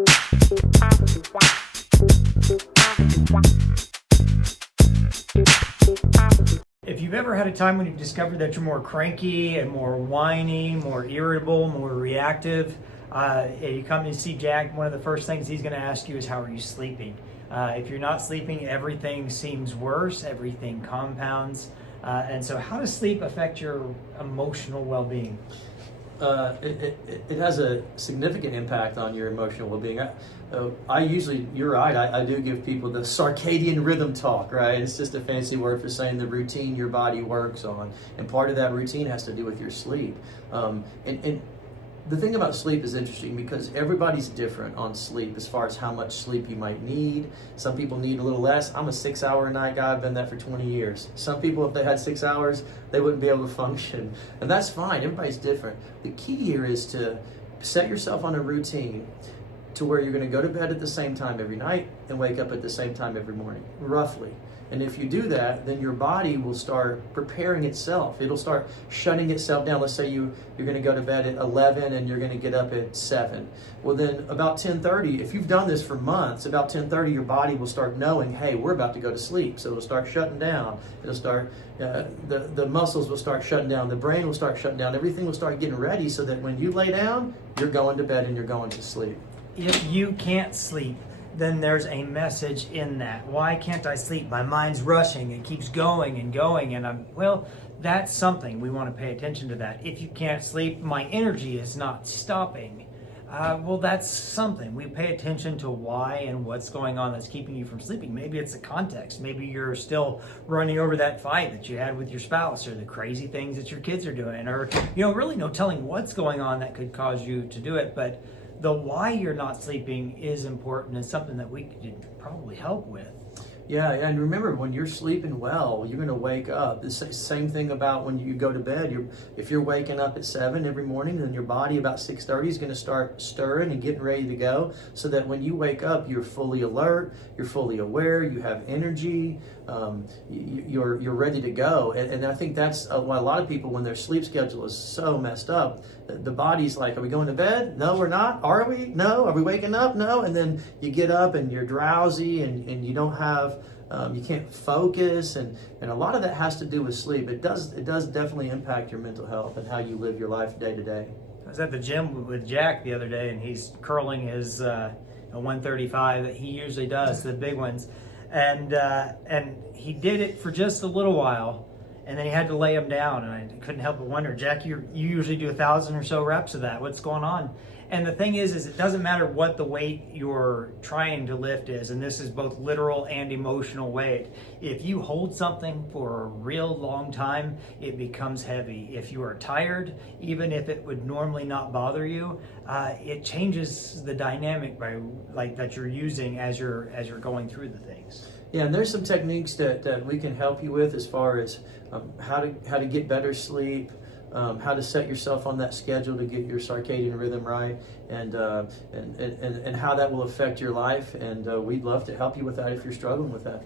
If you've ever had a time when you've discovered that you're more cranky and more whiny, more irritable, more reactive, and you come to see Jack, one of the first things he's going to ask you is, how are you sleeping? If you're not sleeping, everything seems worse, everything compounds. And so how does sleep affect your emotional well-being? It has a significant impact on your emotional well-being. I usually, you're right, I do give people the circadian rhythm talk, right? It's just a fancy word for saying the routine your body works on. And part of that routine has to do with your sleep. And the thing about sleep is interesting because everybody's different on sleep as far as how much sleep you might need. Some people need a little less. I'm a 6-hour a night guy. I've been that for 20 years. Some people, if they had 6 hours, they wouldn't be able to function. And that's fine. Everybody's different. The key here is to set yourself on a routine to where you're going to go to bed at the same time every night and wake up at the same time every morning, roughly. And if you do that, then your body will start preparing itself. It'll start shutting itself down. Let's say you're going to go to bed at 11 and you're going to get up at 7. Well, then about 10:30, if you've done this for months, about 10:30 your body will start knowing, hey, we're about to go to sleep. So it'll start shutting down. It'll start, the muscles will start shutting down. The brain will start shutting down. Everything will start getting ready so that when you lay down, you're going to bed and you're going to sleep. If you can't sleep, then there's a message in that. Why can't I sleep? My mind's rushing. It keeps going and going. And that's something. We want to pay attention to that. If you can't sleep, my energy is not stopping. That's something. We pay attention to why and what's going on that's keeping you from sleeping. Maybe it's the context. Maybe you're still running over that fight that you had with your spouse, or the crazy things that your kids are doing, or, really no telling what's going on that could cause you to do it. But the why you're not sleeping is important and something that we could probably help with. Yeah, and remember, when you're sleeping well, you're going to wake up. The same thing about when you go to bed. If you're waking up at 7 every morning, then your body about 6:30 is going to start stirring and getting ready to go, so that when you wake up, you're fully alert, you're fully aware, you have energy, you're ready to go. And I think that's why a lot of people, when their sleep schedule is so messed up, the body's like, are we going to bed? No, we're not. Are we? No. Are we waking up? No. And then you get up and you're drowsy and you don't have, you can't focus. And a lot of that has to do with sleep. It does definitely impact your mental health and how you live your life day to day. I was at the gym with Jack the other day, and he's curling his 135 that he usually does, the big ones. And he did it for just a little while. And then he had to lay him down, and I couldn't help but wonder, Jack, you usually do 1,000 or so reps of that. What's going on? And the thing is it doesn't matter what the weight you're trying to lift is, and this is both literal and emotional weight. If you hold something for a real long time, it becomes heavy. If you are tired, even if it would normally not bother you, it changes the dynamic that you're using as you're going through the things. Yeah, and there's some techniques that we can help you with as far as how to get better sleep, how to set yourself on that schedule to get your circadian rhythm right, and how that will affect your life. And we'd love to help you with that if you're struggling with that.